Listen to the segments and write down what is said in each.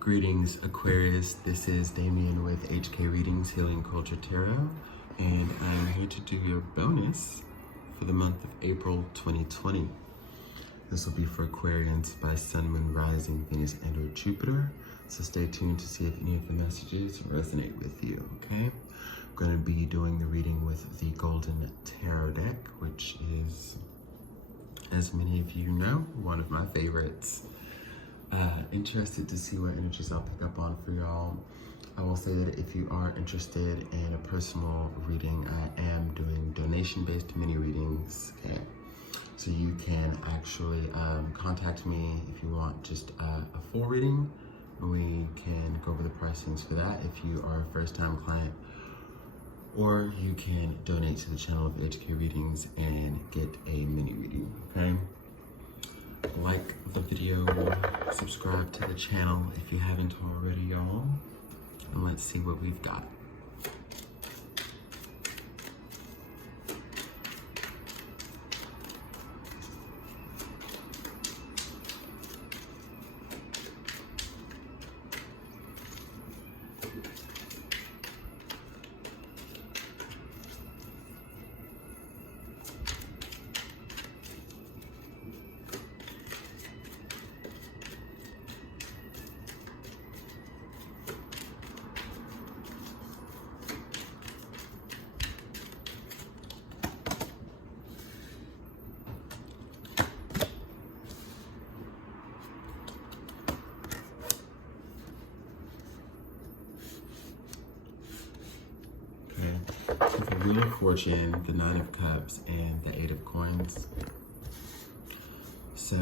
Greetings, Aquarius. This is Damien with HK Readings, Healing Culture Tarot, and I'm here to do your bonus for the month of April 2020. This will be for Aquarians by Sun, Moon, Rising, Venus, and or Jupiter. So stay tuned to see if any of the messages resonate with you, okay? I'm going to be doing the reading with the Golden Tarot deck, which is, as many of you know, one of my favorites. Interested to see what energies I'll pick up on for y'all. I will say that if you are interested in a personal reading, I am doing donation-based mini readings. Okay? So you can actually contact me if you want just a full reading. We can go over the pricings for that if you are a first-time client. Or you can donate to the channel of HK Readings and get a mini reading, okay? Like the video, subscribe to the channel if you haven't already, y'all. And let's see what we've got. The Wheel of Fortune, the Nine of Cups, and the Eight of Coins. So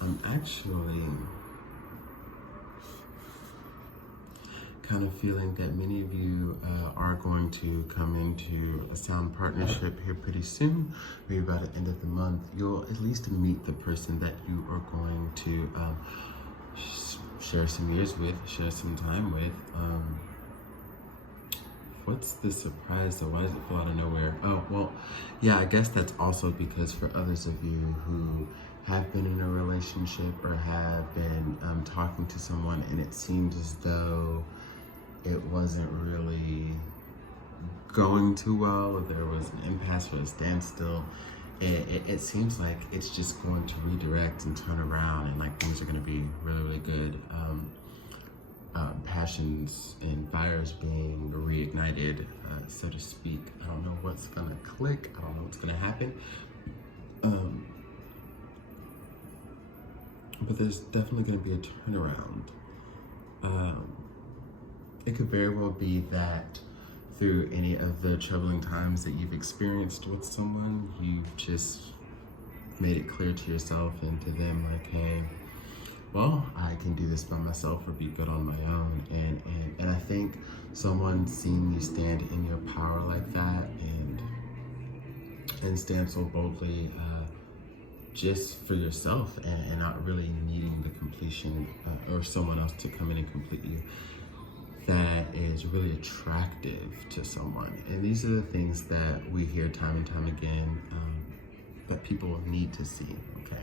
I'm actually kind of feeling that many of you are going to come into a sound partnership here pretty soon. Maybe by the end of the month, you'll at least meet the person that you are going to share some years with, share some time with. What's the surprise though? Why does it fall out of nowhere? Oh, well, yeah, I guess that's also because for others of you who have been in a relationship or have been talking to someone and it seems as though it wasn't really going too well, or there was an impasse or a standstill, it seems like it's just going to redirect and turn around, and like things are going to be really, really good. Passions and fires being reignited, so to speak. I don't know what's gonna click. I don't know what's gonna happen. But there's definitely gonna be a turnaround. It could very well be that through any of the troubling times that you've experienced with someone, you've just made it clear to yourself and to them, like, hey, well, I can do this by myself or be good on my own. And I think someone seeing you stand in your power like that and stand so boldly just for yourself and not really needing the completion or someone else to come in and complete you, that is really attractive to someone. And these are the things that we hear time and time again that people need to see, okay?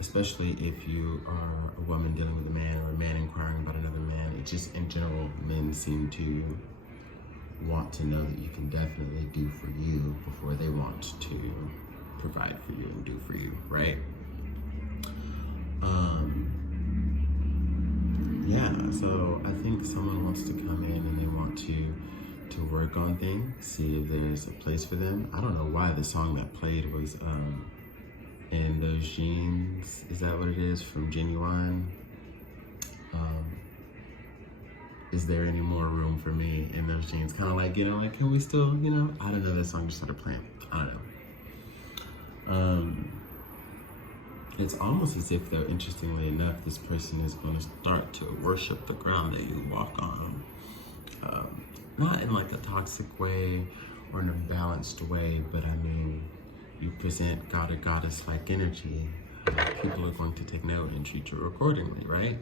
Especially if you are a woman dealing with a man or a man inquiring about another man. It just, in general, men seem to want to know that you can definitely do for you before they want to provide for you and do for you, right? Yeah, so I think someone wants to come in and they want to work on things, see if there's a place for them. I don't know why the song that played was In Those Jeans, is that what it is, from Genuine? Is there any more room for me in those jeans? Kind of like, you know, like, can we still, you know, I don't know, that song just started playing. I don't know. It's almost as if, though, interestingly enough, this person is going to start to worship the ground that you walk on. Not in like a toxic way or in a balanced way, but I mean, you present god or goddess-like energy, people are going to take note and treat you accordingly, right?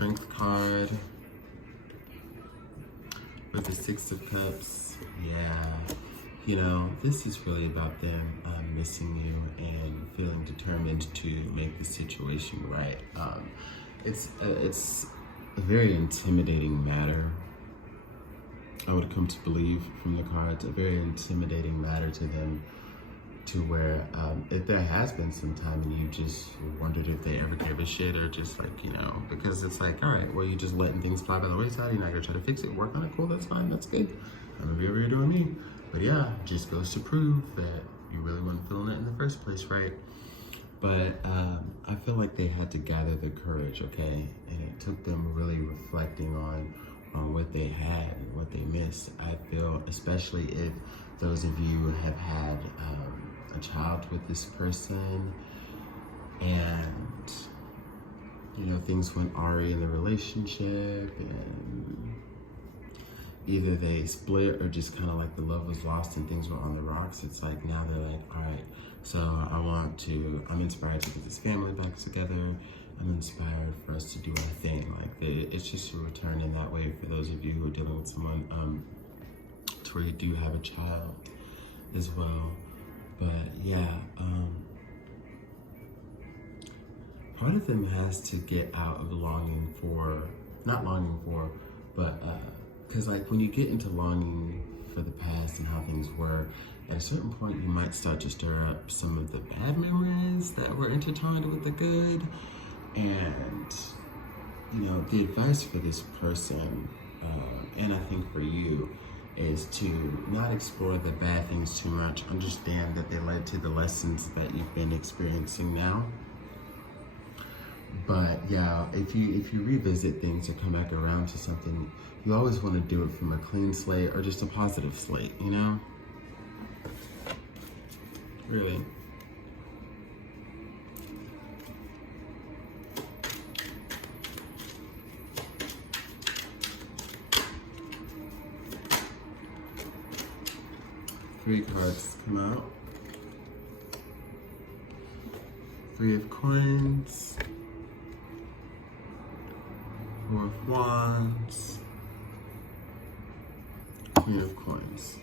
Strength card with the Six of Cups. Yeah, you know, this is really about them missing you and feeling determined to make the situation right. It's a very intimidating matter. I would come to believe from the cards, a very intimidating matter to them, to where if there has been some time and you just wondered if they ever gave a shit, or just like, you know, because it's like, all right, well, you just letting things fly by the wayside, you're not gonna try to fix it, work on it, cool, that's fine, that's good. I'm gonna be over here doing me. But yeah, just goes to prove that you really weren't feeling it in the first place, right? But I feel like they had to gather the courage, okay? And it took them really reflecting on what they had and what they missed. I feel, especially if those of you have had a child with this person, and you know, things went awry in the relationship, and either they split or just kind of like the love was lost and things were on the rocks. It's like now they're like, all right, so I'm inspired to get this family back together. I'm inspired for us to do our thing. Like it's just a return in that way for those of you who are dealing with someone to where you do have a child as well. But yeah, part of them has to get out of because like when you get into longing for the past and how things were, at a certain point you might start to stir up some of the bad memories that were intertwined with the good. And you know, the advice for this person, and I think for you, is to not explore the bad things too much. Understand that they led to the lessons that you've been experiencing now. But yeah, if you revisit things or come back around to something, you always want to do it from a clean slate or just a positive slate, you know? Really. Three cards come out. Three of Coins, Four of Wands, Queen of Coins.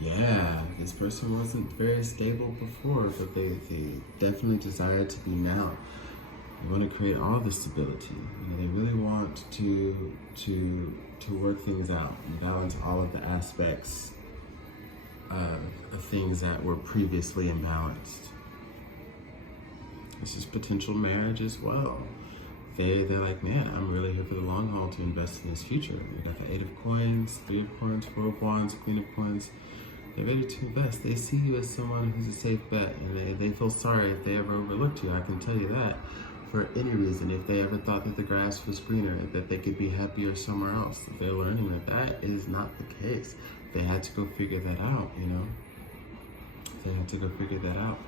Yeah, this person wasn't very stable before, but they definitely desire to be now. They want to create all the stability. You know, they really want to work things out and balance all of the aspects of things that were previously imbalanced. This is potential marriage as well. They're like, man, I'm really here for the long haul to invest in this future. We got the Eight of Coins, Three of Coins, Four of Wands, Queen of Coins. They're ready to invest. They see you as someone who's a safe bet, and they feel sorry if they ever overlooked you. I can tell you that. For any reason, if they ever thought that the grass was greener, that they could be happier somewhere else, they're learning that that is not the case. They had to go figure that out, you know? They had to go figure that out.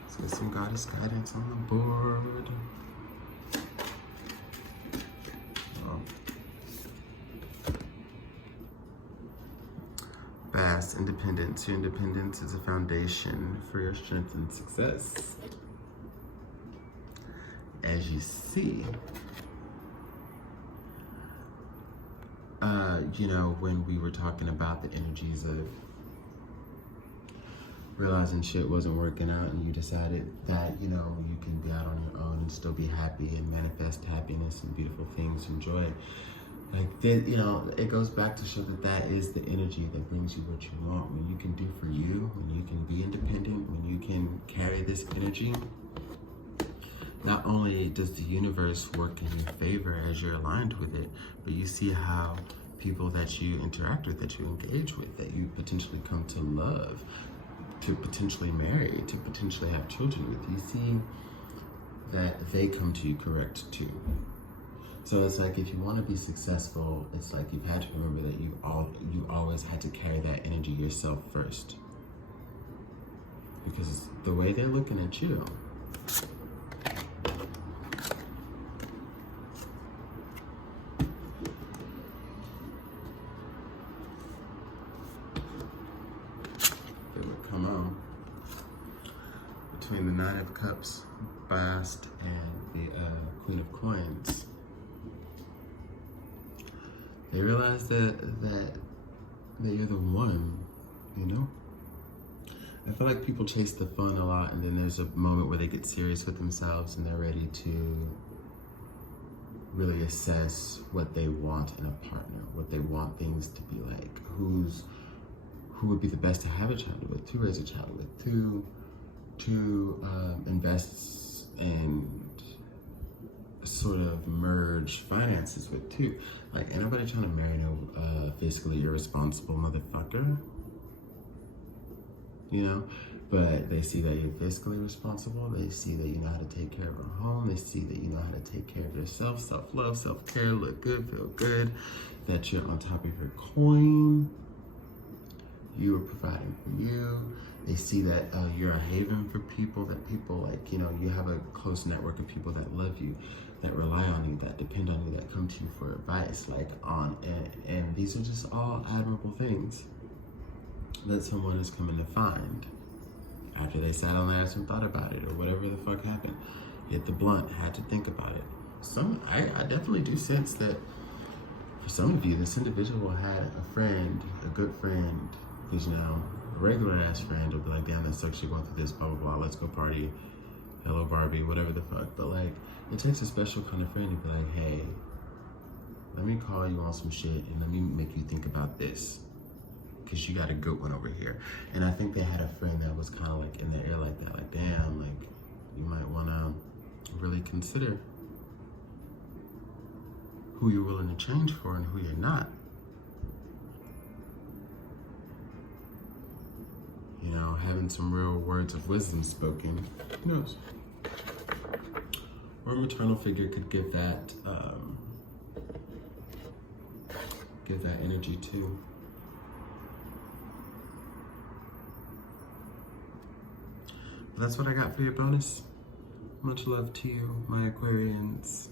Let's get some goddess guidance on the board. Vast independence. Your independence is a foundation for your strength and success. As you see, you know, when we were talking about the energies of realizing shit wasn't working out, and you decided that, you know, you can be out on your own and still be happy and manifest happiness and beautiful things and joy. Like, you know, it goes back to show that that is the energy that brings you what you want. When you can do for you, when you can be independent, when you can carry this energy, not only does the universe work in your favor as you're aligned with it, but you see how people that you interact with, that you engage with, that you potentially come to love, to potentially marry, to potentially have children with, you see that they come to you correct too. So it's like, if you want to be successful, it's like you've had to remember that you always had to carry that energy yourself first. Because the way they're looking at you, they would come on between the Nine of Cups, Bast, and the Queen of Coins. They realize that you're the one, you know? I feel like people chase the fun a lot, and then there's a moment where they get serious with themselves and they're ready to really assess what they want in a partner, what they want things to be like, who would be the best to have a child with, to raise a child with, to invest and sort of merge finances with too. Like, ain't nobody trying to marry no fiscally irresponsible motherfucker, you know? But they see that you're fiscally responsible. They see that you know how to take care of a home. They see that you know how to take care of yourself, self-love, self-care, look good, feel good, that you're on top of your coin. You are providing for you. They see that you're a haven for people, that people like, you know, you have a close network of people that love you, that rely on you, that depend on you, that come to you for advice, like and these are just all admirable things that someone is coming to find after they sat on their ass and thought about it, or whatever the fuck happened. Hit the blunt, had to think about it. I definitely do sense that for some of you, this individual had a friend, a good friend, because, you know, a regular ass friend will be like, damn, that sucks, you're going through this, blah, blah, blah, let's go party, hello Barbie, whatever the fuck. But like, it takes a special kind of friend to be like, hey, let me call you on some shit and let me make you think about this, because you got a good one over here. And I think they had a friend that was kind of like in the air like that, like, damn, like, you might want to really consider who you're willing to change for and who you're not. You know, having some real words of wisdom spoken, who knows? Or a maternal figure could give that energy too. But that's what I got for your bonus. Much love to you, my Aquarians.